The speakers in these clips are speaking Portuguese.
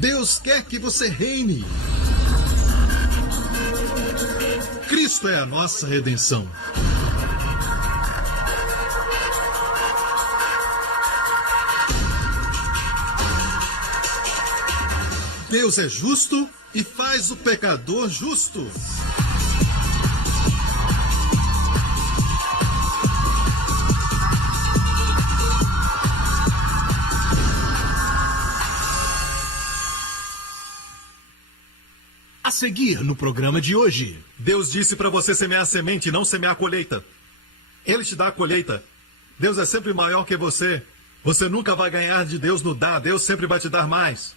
Deus quer que você reine. Cristo é a nossa redenção. Deus é justo e faz o pecador justo. A seguir no programa de hoje. Deus disse para você semear a semente e não semear a colheita. Ele te dá a colheita. Deus é sempre maior que você. Você nunca vai ganhar de Deus no dar. Deus sempre vai te dar mais.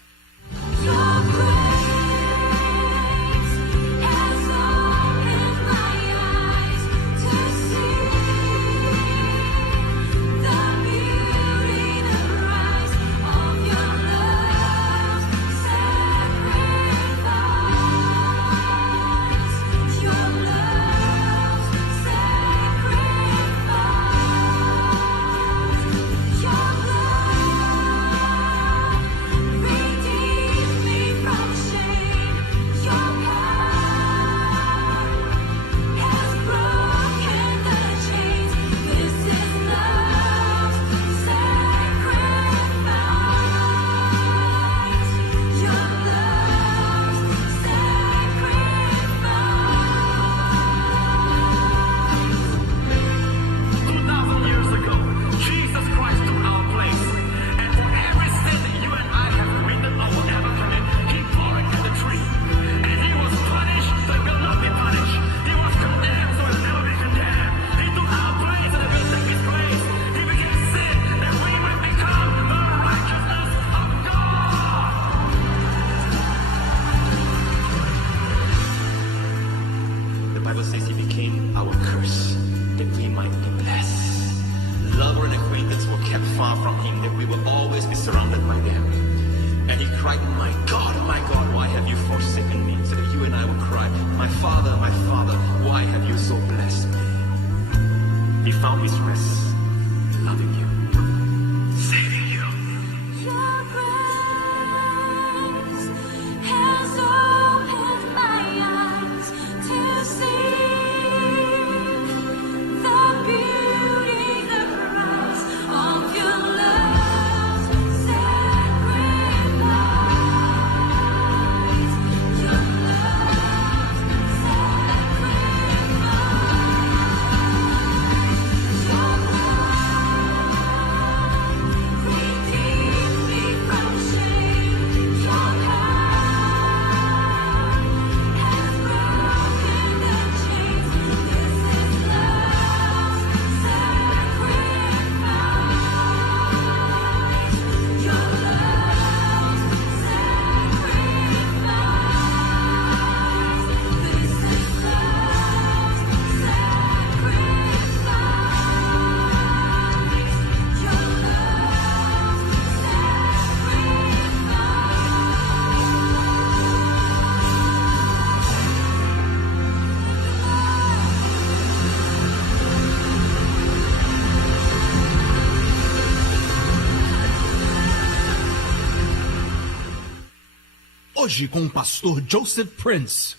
Hoje com o pastor Joseph Prince.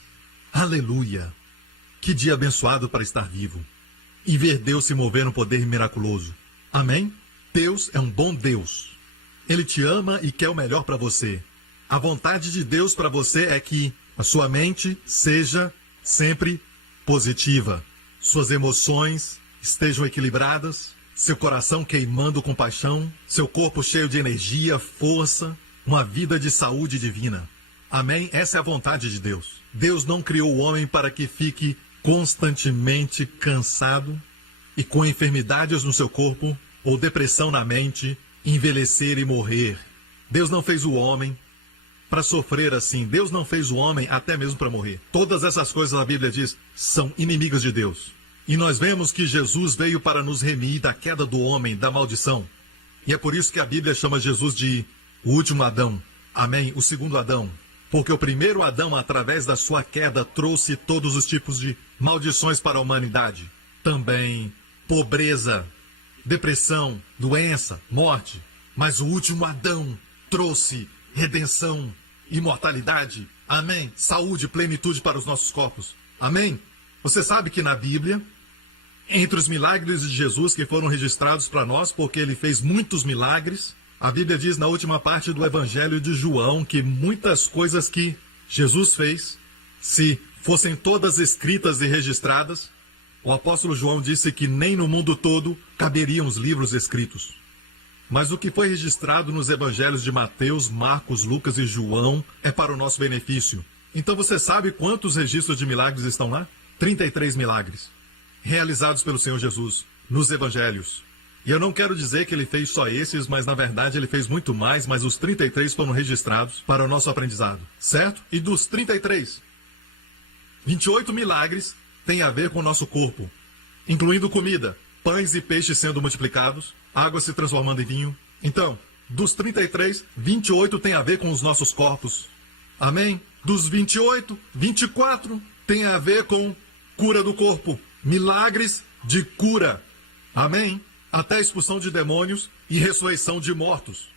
Aleluia! Que dia abençoado para estar vivo e ver Deus se mover no poder miraculoso. Amém? Deus é um bom Deus. Ele te ama e quer o melhor para você. A vontade de Deus para você é que a sua mente seja sempre positiva. Suas emoções estejam equilibradas, seu coração queimando com paixão, seu corpo cheio de energia, força, uma vida de saúde divina. Amém? Essa é a vontade de Deus. Deus não criou o homem para que fique constantemente cansado e com enfermidades no seu corpo ou depressão na mente, envelhecer e morrer. Deus não fez o homem para sofrer assim. Deus não fez o homem até mesmo para morrer. Todas essas coisas, a Bíblia diz, são inimigas de Deus. E nós vemos que Jesus veio para nos remir da queda do homem, da maldição. E é por isso que a Bíblia chama Jesus de o último Adão. Amém? O segundo Adão. Porque o primeiro Adão, através da sua queda, trouxe todos os tipos de maldições para a humanidade. Também pobreza, depressão, doença, morte. Mas o último Adão trouxe redenção, imortalidade. Amém. Saúde, plenitude para os nossos corpos. Amém. Você sabe que na Bíblia, entre os milagres de Jesus que foram registrados para nós, porque ele fez muitos milagres, a Bíblia diz na última parte do Evangelho de João que muitas coisas que Jesus fez, se fossem todas escritas e registradas, o apóstolo João disse que nem no mundo todo caberiam os livros escritos. Mas o que foi registrado nos evangelhos de Mateus, Marcos, Lucas e João é para o nosso benefício. Então você sabe quantos registros de milagres estão lá? 33 milagres, realizados pelo Senhor Jesus nos evangelhos. E eu não quero dizer que ele fez só esses, mas na verdade ele fez muito mais, mas os 33 foram registrados para o nosso aprendizado, certo? E dos 33, 28 milagres têm a ver com o nosso corpo, incluindo comida, pães e peixes sendo multiplicados, água se transformando em vinho. Então, dos 33, 28 tem a ver com os nossos corpos. Amém? Dos 28, 24 tem a ver com cura do corpo, milagres de cura. Amém? Até expulsão de demônios e ressurreição de mortos.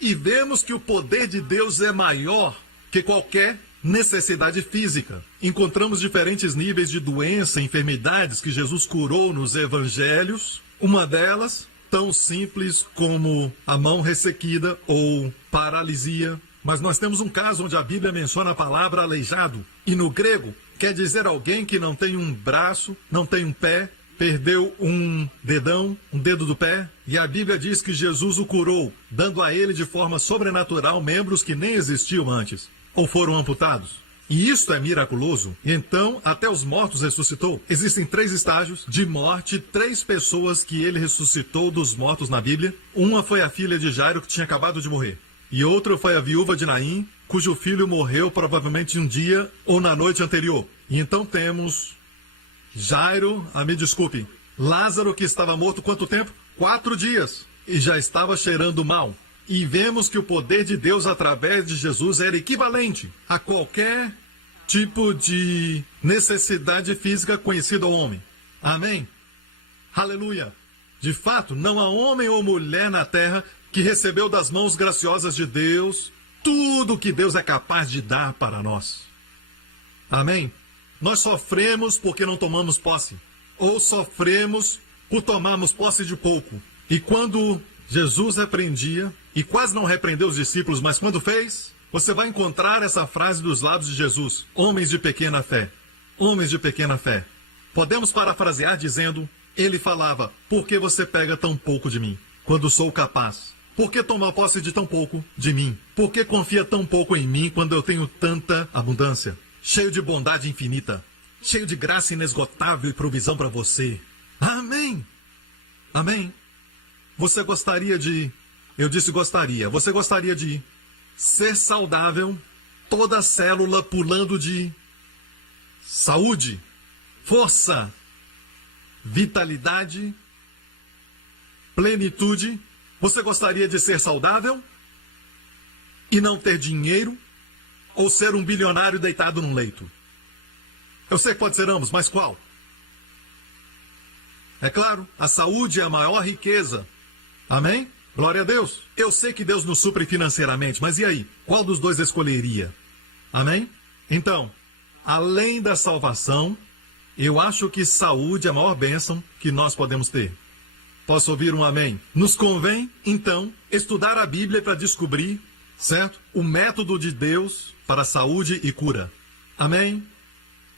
E vemos que o poder de Deus é maior que qualquer necessidade física. Encontramos diferentes níveis de doença, enfermidades que Jesus curou nos evangelhos. Uma delas, tão simples como a mão ressequida ou paralisia. Mas nós temos um caso onde a Bíblia menciona a palavra aleijado. E no grego, quer dizer alguém que não tem um braço, não tem um pé, perdeu um dedão, um dedo do pé. E a Bíblia diz que Jesus o curou, dando a ele de forma sobrenatural membros que nem existiam antes, ou foram amputados. E isto é miraculoso. Então, até os mortos ressuscitou. Existem 3 estágios de morte, 3 pessoas que ele ressuscitou dos mortos na Bíblia. Uma foi a filha de Jairo, que tinha acabado de morrer. E outra foi a viúva de Naim, cujo filho morreu provavelmente um dia ou na noite anterior. E então temos Jairo, me desculpe, Lázaro, que estava morto quanto tempo? 4 dias. E já estava cheirando mal. E vemos que o poder de Deus através de Jesus era equivalente a qualquer tipo de necessidade física conhecida ao homem. Amém? Aleluia! De fato, não há homem ou mulher na terra que recebeu das mãos graciosas de Deus tudo que Deus é capaz de dar para nós. Amém? Nós sofremos porque não tomamos posse, ou sofremos por tomarmos posse de pouco. E quando Jesus repreendia, e quase não repreendeu os discípulos, mas quando fez, você vai encontrar essa frase dos lábios de Jesus: homens de pequena fé, homens de pequena fé. Podemos parafrasear dizendo, ele falava: por que você pega tão pouco de mim, quando sou capaz? Por que toma posse de tão pouco de mim? Por que confia tão pouco em mim quando eu tenho tanta abundância? Cheio de bondade infinita, cheio de graça inesgotável e provisão para você. Amém! Amém! Você gostaria de... Eu disse gostaria. Você gostaria de ser saudável, toda célula pulando de saúde, força, vitalidade, plenitude? Você gostaria de ser saudável e não ter dinheiro? Ou ser um bilionário deitado num leito? Eu sei que pode ser ambos, mas qual? É claro, a saúde é a maior riqueza. Amém? Glória a Deus. Eu sei que Deus nos supre financeiramente, mas e aí? Qual dos dois escolheria? Amém? Então, além da salvação, eu acho que saúde é a maior bênção que nós podemos ter. Posso ouvir um amém? Nos convém, então, estudar a Bíblia para descobrir, certo? O método de Deus para a saúde e cura. Amém?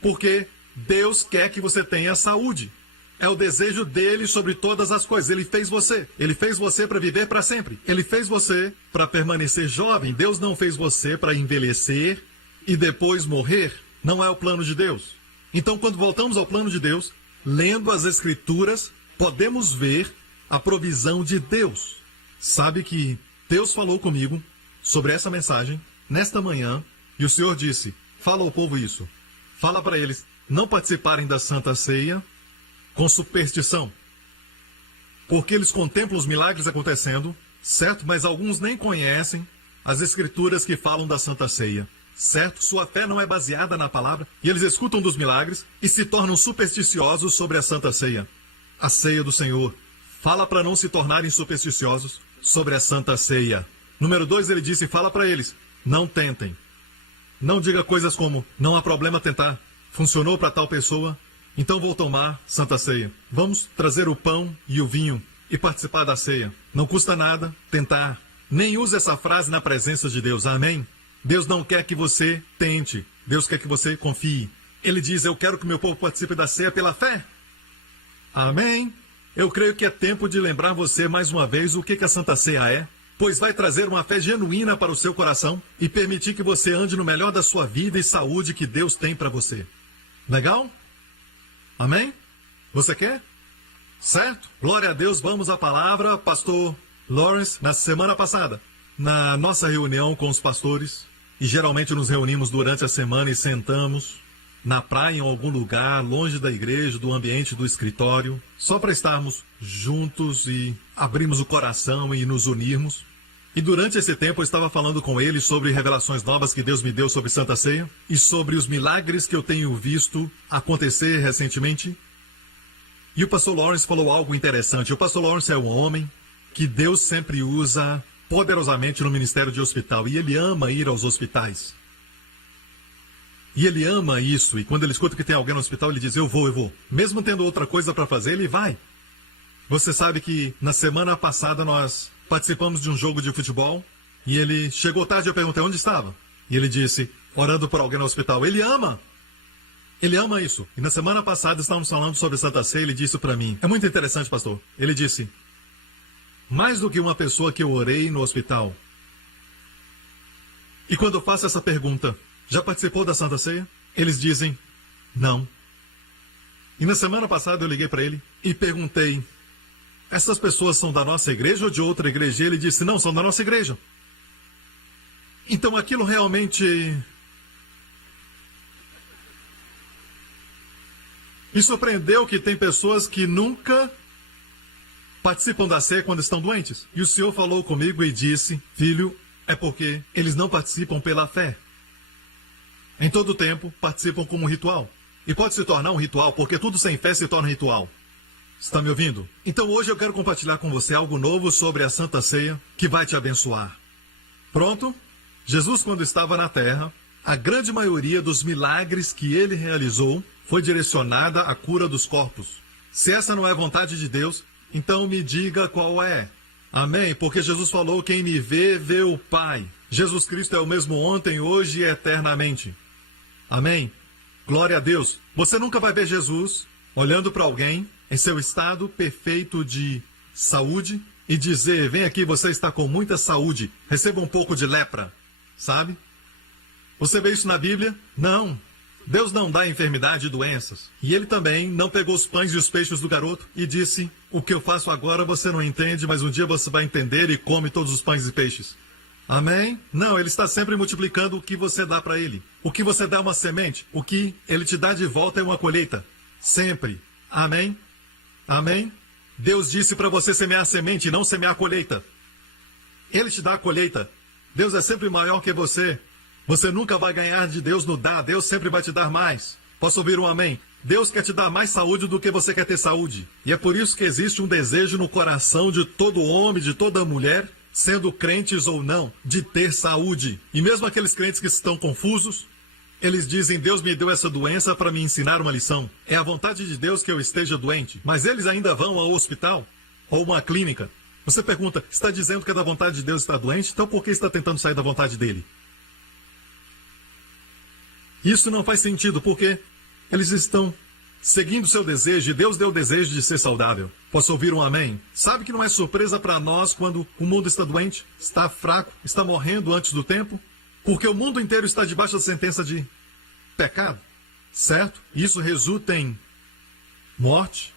Porque Deus quer que você tenha saúde. É o desejo dele sobre todas as coisas. Ele fez você. Ele fez você para viver para sempre. Ele fez você para permanecer jovem. Deus não fez você para envelhecer e depois morrer. Não é o plano de Deus. Então, quando voltamos ao plano de Deus, lendo as Escrituras, podemos ver a provisão de Deus. Sabe que Deus falou comigo sobre essa mensagem nesta manhã e o Senhor disse: fala ao povo isso. Fala para eles não participarem da Santa Ceia com superstição, porque eles contemplam os milagres acontecendo, certo? Mas alguns nem conhecem as Escrituras que falam da Santa Ceia, certo? Sua fé não é baseada na palavra e eles escutam dos milagres e se tornam supersticiosos sobre a Santa Ceia, a ceia do Senhor. Fala para não se tornarem supersticiosos sobre a Santa Ceia. Número 2, ele disse: fala para eles, não tentem Não diga coisas como, não há problema tentar. Funcionou para tal pessoa, então vou tomar Santa Ceia. Vamos trazer o pão e o vinho e participar da ceia. Não custa nada tentar. Nem use essa frase na presença de Deus. Amém? Deus não quer que você tente. Deus quer que você confie. Ele diz, eu quero que meu povo participe da ceia pela fé. Amém? Eu creio que é tempo de lembrar você mais uma vez o que a Santa Ceia é, pois vai trazer uma fé genuína para o seu coração e permitir que você ande no melhor da sua vida e saúde que Deus tem para você. Legal? Amém? Você quer? Certo? Glória a Deus, vamos à palavra. Pastor Lawrence, na semana passada, na nossa reunião com os pastores, e geralmente nos reunimos durante a semana e sentamos na praia em algum lugar, longe da igreja, do ambiente do escritório, só para estarmos juntos e abrirmos o coração e nos unirmos. E durante esse tempo eu estava falando com ele sobre revelações novas que Deus me deu sobre Santa Ceia e sobre os milagres que eu tenho visto acontecer recentemente. E o pastor Lawrence falou algo interessante. O pastor Lawrence é um homem que Deus sempre usa poderosamente no ministério de hospital. E ele ama ir aos hospitais. E ele ama isso. E quando ele escuta que tem alguém no hospital, ele diz, eu vou. Mesmo tendo outra coisa para fazer, ele vai. Você sabe que na semana passada nós participamos de um jogo de futebol. E ele chegou tarde e eu perguntei onde estava. E ele disse, orando por alguém no hospital. Ele ama isso. E na semana passada estávamos falando sobre Santa Ceia, ele disse para mim, é muito interessante, pastor. Ele disse, mais do que uma pessoa que eu orei no hospital. E quando eu faço essa pergunta, já participou da Santa Ceia? Eles dizem, não. E na semana passada eu liguei para ele e perguntei, essas pessoas são da nossa igreja ou de outra igreja? E ele disse, não, são da nossa igreja. Então aquilo realmente me surpreendeu que tem pessoas que nunca participam da ceia quando estão doentes. E o Senhor falou comigo e disse, filho, é porque eles não participam pela fé. Em todo tempo, participam como um ritual. E pode se tornar um ritual, porque tudo sem fé se torna ritual. Está me ouvindo? Então hoje eu quero compartilhar com você algo novo sobre a Santa Ceia, que vai te abençoar. Pronto? Jesus, quando estava na terra, a grande maioria dos milagres que ele realizou foi direcionada à cura dos corpos. Se essa não é vontade de Deus, então me diga qual é. Amém? Porque Jesus falou, quem me vê, vê o Pai. Jesus Cristo é o mesmo ontem, hoje e eternamente. Amém? Glória a Deus. Você nunca vai ver Jesus olhando para alguém em seu estado perfeito de saúde e dizer, vem aqui, você está com muita saúde, receba um pouco de lepra. Sabe? Você vê isso na Bíblia? Não. Deus não dá enfermidade e doenças. E ele também não pegou os pães e os peixes do garoto e disse, o que eu faço agora você não entende, mas um dia você vai entender e come todos os pães e peixes. Amém? Não, ele está sempre multiplicando o que você dá para ele. O que você dá é uma semente. O que ele te dá de volta é uma colheita. Sempre. Amém? Amém? Deus disse para você semear a semente e não semear a colheita. Ele te dá a colheita. Deus é sempre maior que você. Você nunca vai ganhar de Deus no dar. Deus sempre vai te dar mais. Posso ouvir um amém? Deus quer te dar mais saúde do que você quer ter saúde. E é por isso que existe um desejo no coração de todo homem, de toda mulher, sendo crentes ou não, de ter saúde. E mesmo aqueles crentes que estão confusos, eles dizem, Deus me deu essa doença para me ensinar uma lição. É a vontade de Deus que eu esteja doente. Mas eles ainda vão ao hospital ou uma clínica. Você pergunta, está dizendo que é da vontade de Deus estar doente? Então por que está tentando sair da vontade dele? Isso não faz sentido, porque eles estão seguindo seu desejo, e Deus deu o desejo de ser saudável. Posso ouvir um amém? Sabe que não é surpresa para nós quando o mundo está doente, está fraco, está morrendo antes do tempo? Porque o mundo inteiro está debaixo da sentença de pecado, certo? Isso resulta em morte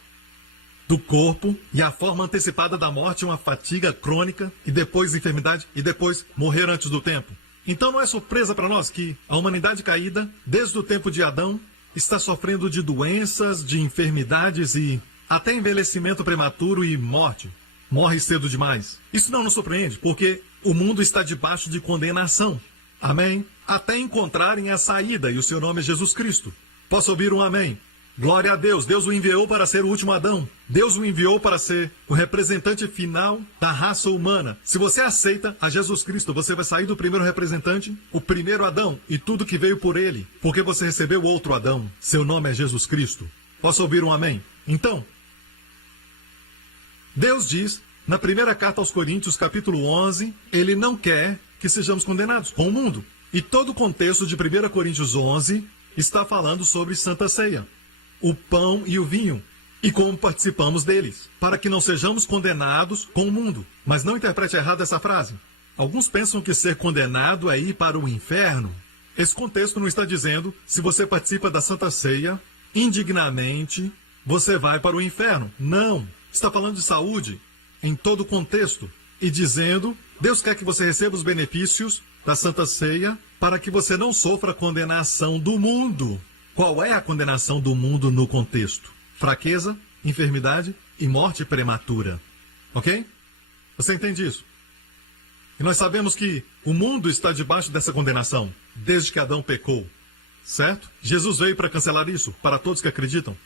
do corpo, e a forma antecipada da morte é uma fatiga crônica, e depois enfermidade, e depois morrer antes do tempo. Então não é surpresa para nós que a humanidade caída, desde o tempo de Adão, está sofrendo de doenças, de enfermidades e até envelhecimento prematuro e morte. Morre cedo demais. Isso não nos surpreende, porque o mundo está debaixo de condenação. Amém? Até encontrarem a saída, e o seu nome é Jesus Cristo. Posso ouvir um amém? Glória a Deus. Deus o enviou para ser o último Adão. Deus o enviou para ser o representante final da raça humana. Se você aceita a Jesus Cristo, você vai sair do primeiro representante, o primeiro Adão, e tudo que veio por ele, porque você recebeu outro Adão. Seu nome é Jesus Cristo. Posso ouvir um amém? Então, Deus diz, na primeira carta aos Coríntios, capítulo 11, ele não quer que sejamos condenados com o mundo. E todo o contexto de 1 Coríntios 11 está falando sobre Santa Ceia, o pão e o vinho, e como participamos deles, para que não sejamos condenados com o mundo. Mas não interprete errado essa frase. Alguns pensam que ser condenado é ir para o inferno. Esse contexto não está dizendo, se você participa da Santa Ceia, indignamente, você vai para o inferno. Não. Está falando de saúde em todo o contexto. E dizendo, Deus quer que você receba os benefícios da Santa Ceia para que você não sofra a condenação do mundo. Qual é a condenação do mundo no contexto? Fraqueza, enfermidade e morte prematura. Ok? Você entende isso? E nós sabemos que o mundo está debaixo dessa condenação, desde que Adão pecou. Certo? Jesus veio para cancelar isso, para todos que acreditam.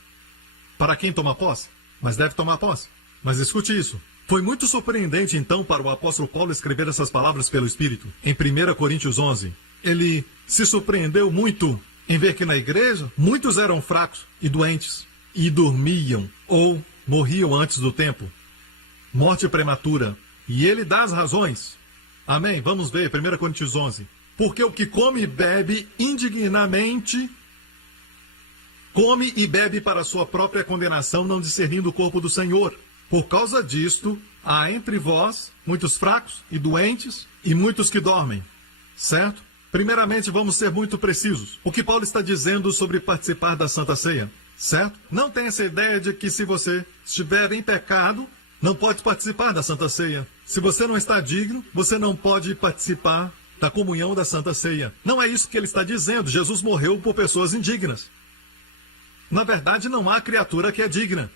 Para quem toma posse? Mas deve tomar posse. Mas escute isso. Foi muito surpreendente, então, para o apóstolo Paulo escrever essas palavras pelo Espírito, em 1 Coríntios 11. Ele se surpreendeu muito em ver que na igreja muitos eram fracos e doentes e dormiam ou morriam antes do tempo. Morte prematura. E ele dá as razões. Amém? Vamos ver 1 Coríntios 11. Porque o que come e bebe indignamente, come e bebe para sua própria condenação, não discernindo o corpo do Senhor. Por causa disto, há entre vós muitos fracos e doentes e muitos que dormem. Certo? Primeiramente, vamos ser muito precisos. O que Paulo está dizendo sobre participar da Santa Ceia, certo? Não tem essa ideia de que se você estiver em pecado, não pode participar da Santa Ceia. Se você não está digno, você não pode participar da comunhão da Santa Ceia. Não é isso que ele está dizendo. Jesus morreu por pessoas indignas. Na verdade, não há criatura que é digna.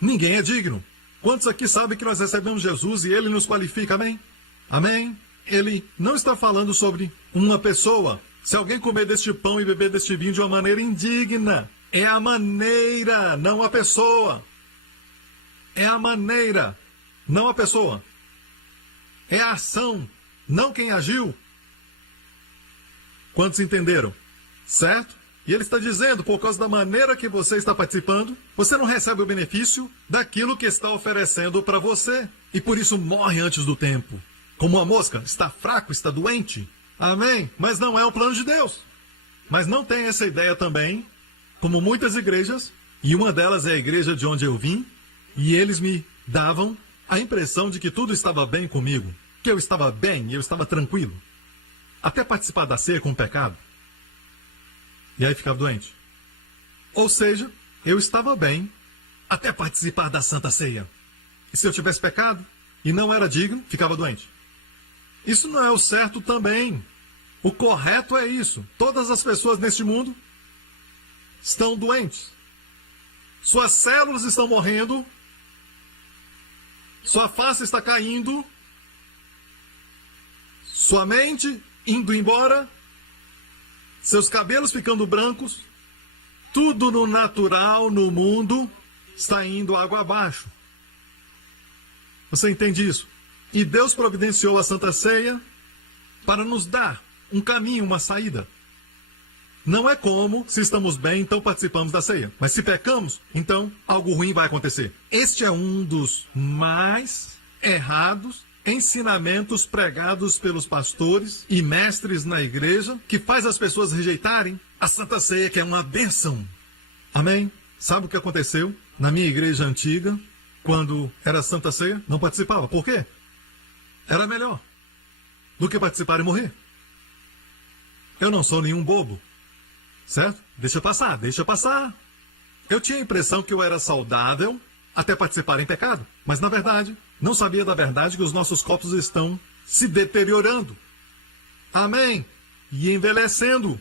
Ninguém é digno. Quantos aqui sabem que nós recebemos Jesus e ele nos qualifica? Amém? Amém? Ele não está falando sobre uma pessoa. Se alguém comer deste pão e beber deste vinho de uma maneira indigna, é a maneira, não a pessoa. É a maneira, não a pessoa. É a ação, não quem agiu. Quantos entenderam? Certo? E ele está dizendo, por causa da maneira que você está participando, você não recebe o benefício daquilo que está oferecendo para você. E por isso morre antes do tempo. Como uma mosca, está fraco, está doente. Amém? Mas não é o plano de Deus. Mas não tem essa ideia também, como muitas igrejas, e uma delas é a igreja de onde eu vim, e eles me davam a impressão de que tudo estava bem comigo, que eu estava bem, eu estava tranquilo. Até participar da ceia com o pecado. E aí ficava doente. Ou seja, eu estava bem até participar da Santa Ceia. E se eu tivesse pecado e não era digno, ficava doente. Isso não é o certo também. O correto é isso. Todas as pessoas neste mundo estão doentes. Suas células estão morrendo. Sua face está caindo. Sua mente indo embora. Seus cabelos ficando brancos. Tudo no natural, no mundo, está indo água abaixo. Você entende isso? E Deus providenciou a Santa Ceia para nos dar um caminho, uma saída. Não é como, se estamos bem, então participamos da ceia. Mas se pecamos, então algo ruim vai acontecer. Este é um dos mais errados ensinamentos pregados pelos pastores e mestres na igreja, que faz as pessoas rejeitarem a Santa Ceia, que é uma bênção. Amém? Sabe o que aconteceu na minha igreja antiga, quando era Santa Ceia? Não participava. Por quê? Era melhor do que participar e morrer. Eu não sou nenhum bobo. Certo? Deixa passar, deixa passar. Eu tinha a impressão que eu era saudável até participar em pecado. Mas, na verdade, não sabia da verdade que os nossos corpos estão se deteriorando. Amém? E envelhecendo.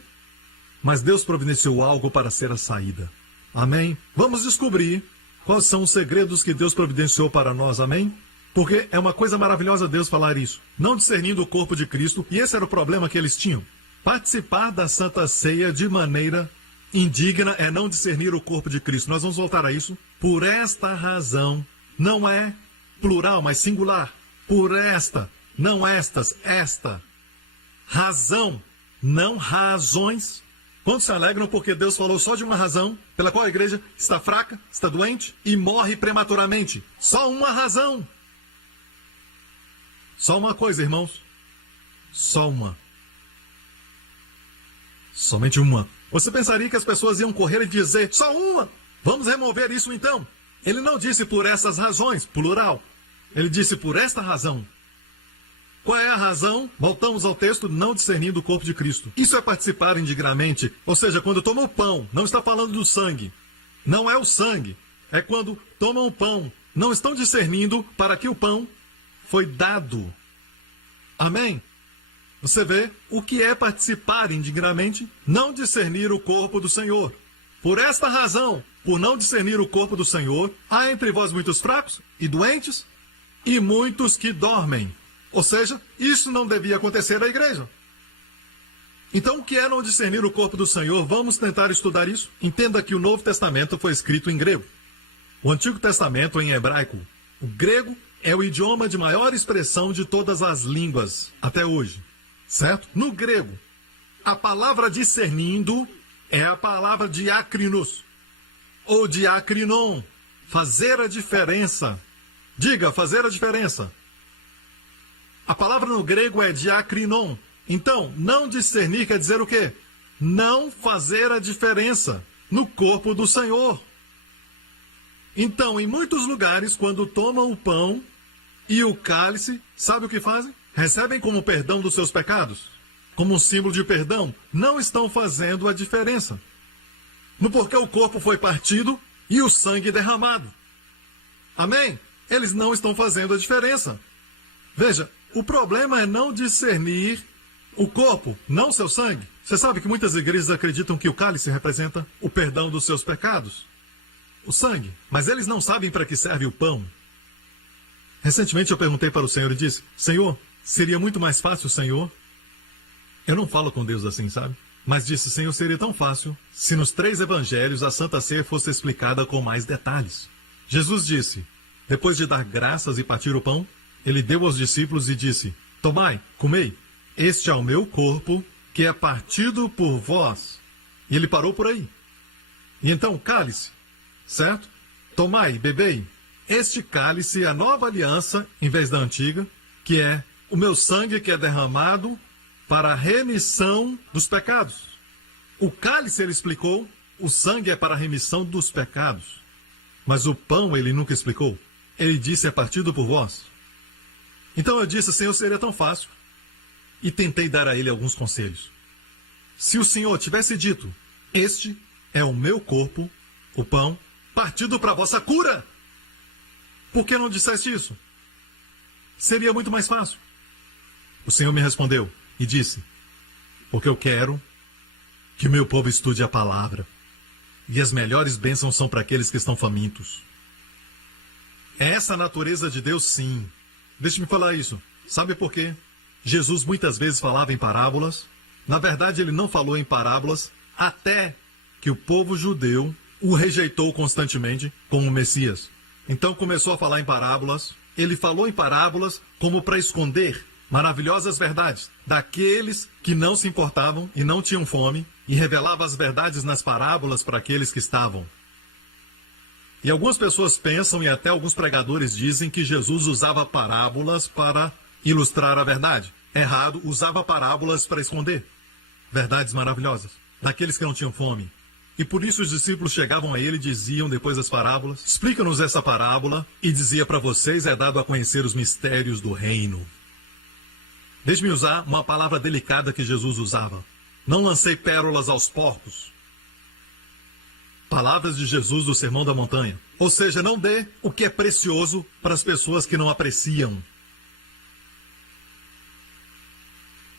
Mas Deus providenciou algo para ser a saída. Amém? Vamos descobrir quais são os segredos que Deus providenciou para nós. Amém? Porque é uma coisa maravilhosa Deus falar isso. Não discernindo o corpo de Cristo. E esse era o problema que eles tinham. Participar da Santa Ceia de maneira indigna é não discernir o corpo de Cristo. Nós vamos voltar a isso. Por esta razão, não é plural, mas singular. Por esta, não estas, esta. Razão, não razões. Quantos se alegram porque Deus falou só de uma razão pela qual a igreja está fraca, está doente e morre prematuramente? Só uma razão. Só uma coisa, irmãos. Só uma. Somente uma. Você pensaria que as pessoas iam correr e dizer, só uma? Vamos remover isso então. Ele não disse por essas razões, plural. Ele disse por esta razão. Qual é a razão? Voltamos ao texto, não discernindo o corpo de Cristo. Isso é participar indignamente, ou seja, quando toma o pão, não está falando do sangue. Não é o sangue, é quando tomam o pão. Não estão discernindo para que o pão foi dado. Amém? Você vê o que é participar indignamente? Não discernir o corpo do Senhor. Por esta razão, por não discernir o corpo do Senhor, há entre vós muitos fracos e doentes e muitos que dormem. Ou seja, isso não devia acontecer à igreja. Então, o que é não discernir o corpo do Senhor? Vamos tentar estudar isso. Entenda que o Novo Testamento foi escrito em grego. O Antigo Testamento em hebraico. O grego é o idioma de maior expressão de todas as línguas até hoje. Certo? No grego, a palavra discernindo é a palavra diakrinos, ou diakrinon, fazer a diferença. Diga, fazer a diferença. A palavra no grego é diakrinon. Então, não discernir quer dizer o quê? Não fazer a diferença no corpo do Senhor. Então, em muitos lugares, quando tomam o pão e o cálice, sabe o que fazem? Recebem como perdão dos seus pecados, como um símbolo de perdão, não estão fazendo a diferença. No porquê o corpo foi partido e o sangue derramado. Amém? Eles não estão fazendo a diferença. Veja, o problema é não discernir o corpo, não seu sangue. Você sabe que muitas igrejas acreditam que o cálice representa o perdão dos seus pecados, o sangue, mas eles não sabem para que serve o pão. Recentemente eu perguntei para o Senhor e disse, Senhor, seria muito mais fácil, Senhor? Eu não falo com Deus assim, sabe? Mas disse, Senhor, seria tão fácil se nos 3 evangelhos a Santa Ceia fosse explicada com mais detalhes. Jesus disse, depois de dar graças e partir o pão, ele deu aos discípulos e disse, tomai, comei, este é o meu corpo, que é partido por vós. E ele parou por aí. E então, cálice, certo? Tomai, bebei. Este cálice é a nova aliança, em vez da antiga, que é o meu sangue que é derramado para a remissão dos pecados. O cálice, ele explicou, o sangue é para a remissão dos pecados. Mas o pão, ele nunca explicou. Ele disse, é partido por vós. Então eu disse, Senhor, seria tão fácil. E tentei dar a ele alguns conselhos. Se o Senhor tivesse dito, este é o meu corpo, o pão, partido para a vossa cura. Por que não disseste isso? Seria muito mais fácil. O Senhor me respondeu e disse, porque eu quero que o meu povo estude a palavra. E as melhores bênçãos são para aqueles que estão famintos. É essa a natureza de Deus, sim. Deixe-me falar isso. Sabe por quê? Jesus muitas vezes falava em parábolas. Na verdade, ele não falou em parábolas até que o povo judeu o rejeitou constantemente como Messias. Então começou a falar em parábolas. Ele falou em parábolas como para esconder maravilhosas verdades daqueles que não se importavam e não tinham fome, e revelava as verdades nas parábolas para aqueles que estavam. E algumas pessoas pensam, e até alguns pregadores dizem, que Jesus usava parábolas para ilustrar a verdade. Errado, usava parábolas para esconder verdades maravilhosas daqueles que não tinham fome. E por isso os discípulos chegavam a ele e diziam, depois das parábolas, explica-nos essa parábola, e dizia, para vocês é dado a conhecer os mistérios do reino. Deixe-me usar uma palavra delicada que Jesus usava. Não lancei pérolas aos porcos. Palavras de Jesus do Sermão da Montanha. Ou seja, não dê o que é precioso para as pessoas que não apreciam.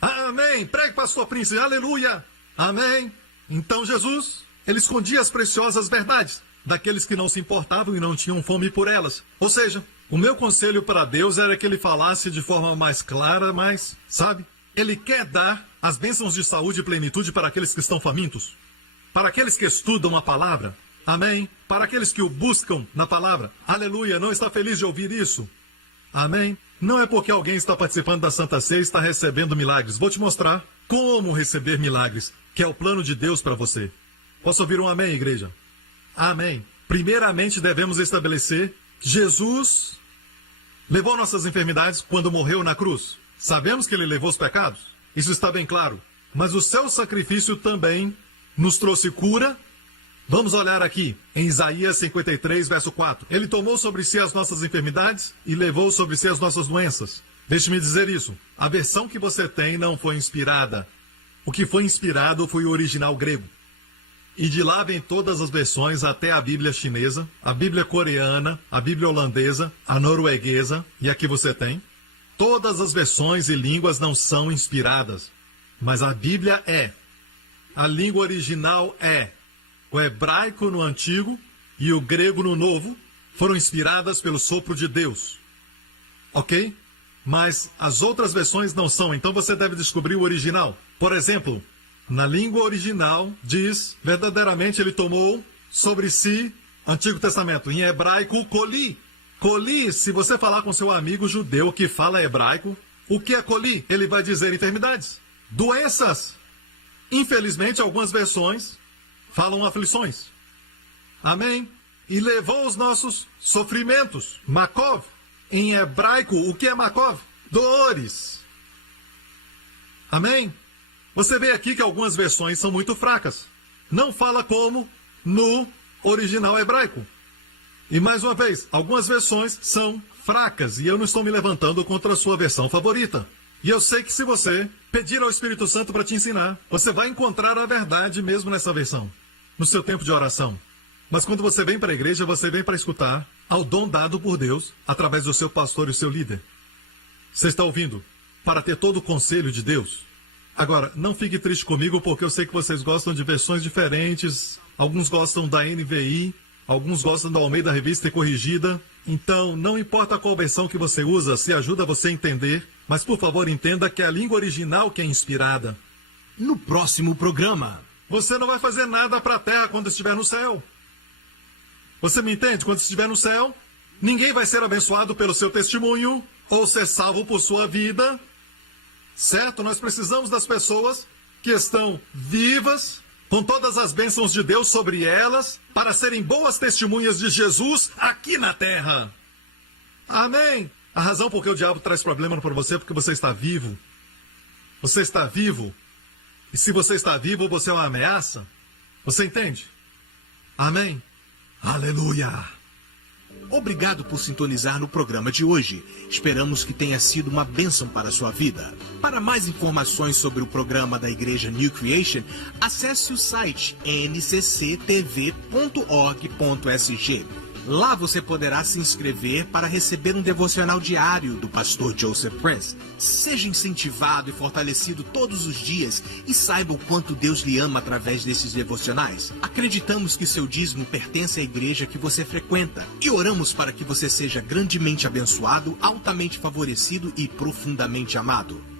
Amém. Pregue, pastor Príncipe. Aleluia. Amém. Então Jesus, ele escondia as preciosas verdades daqueles que não se importavam e não tinham fome por elas. Ou seja, o meu conselho para Deus era que ele falasse de forma mais clara, mas, sabe, ele quer dar as bênçãos de saúde e plenitude para aqueles que estão famintos. para aqueles que estudam a palavra. Amém? Para aqueles que o buscam na palavra. Aleluia, não está feliz de ouvir isso? Amém? Não é porque alguém está participando da Santa Ceia e está recebendo milagres. Vou te mostrar como receber milagres, que é o plano de Deus para você. Posso ouvir um amém, igreja? Amém. Primeiramente devemos estabelecer que Jesus levou nossas enfermidades quando morreu na cruz. Sabemos que ele levou os pecados. Isso está bem claro. Mas o seu sacrifício também nos trouxe cura. Vamos olhar aqui em Isaías 53, verso 4. Ele tomou sobre si as nossas enfermidades e levou sobre si as nossas doenças. Deixe-me dizer isso. A versão que você tem não foi inspirada. O que foi inspirado foi o original grego. E de lá vem todas as versões, até a Bíblia chinesa, a Bíblia coreana, a Bíblia holandesa, a norueguesa, e aqui você tem. Todas as versões e línguas não são inspiradas, mas a Bíblia é. A língua original é. O hebraico no Antigo e o grego no Novo foram inspiradas pelo sopro de Deus. Ok? Mas as outras versões não são, então você deve descobrir o original. Por exemplo, na língua original diz, verdadeiramente ele tomou sobre si, Antigo Testamento, em hebraico, coli. Coli, se você falar com seu amigo judeu que fala hebraico, o que é coli? Ele vai dizer enfermidades, doenças. Infelizmente, algumas versões falam aflições. Amém? E levou os nossos sofrimentos. Makov. Em hebraico, o que é Makov? Dores. Amém? Você vê aqui que algumas versões são muito fracas. Não fala como no original hebraico. E mais uma vez, algumas versões são fracas. E eu não estou me levantando contra a sua versão favorita. E eu sei que se você pedir ao Espírito Santo para te ensinar, você vai encontrar a verdade mesmo nessa versão, no seu tempo de oração. Mas quando você vem para a igreja, você vem para escutar ao dom dado por Deus, através do seu pastor e o seu líder. Você está ouvindo? Para ter todo o conselho de Deus. Agora, não fique triste comigo, porque eu sei que vocês gostam de versões diferentes. Alguns gostam da NVI, alguns gostam da Almeida Revista e Corrigida. Então, não importa qual versão que você usa, se ajuda você a entender. Mas, por favor, entenda que é a língua original que é inspirada. No próximo programa. Você não vai fazer nada para a terra quando estiver no céu. Você me entende? Quando estiver no céu, ninguém vai ser abençoado pelo seu testemunho ou ser salvo por sua vida. Certo? Nós precisamos das pessoas que estão vivas, com todas as bênçãos de Deus sobre elas, para serem boas testemunhas de Jesus aqui na terra. Amém? A razão por que o diabo traz problema para você é porque você está vivo. Você está vivo. E se você está vivo, você é uma ameaça. Você entende? Amém? Aleluia! Obrigado por sintonizar no programa de hoje. Esperamos que tenha sido uma bênção para a sua vida. Para mais informações sobre o programa da Igreja New Creation, acesse o site ncctv.org.sg. Lá você poderá se inscrever para receber um devocional diário do pastor Joseph Prince. Seja incentivado e fortalecido todos os dias e saiba o quanto Deus lhe ama através desses devocionais. Acreditamos que seu dízimo pertence à igreja que você frequenta e oramos para que você seja grandemente abençoado, altamente favorecido e profundamente amado.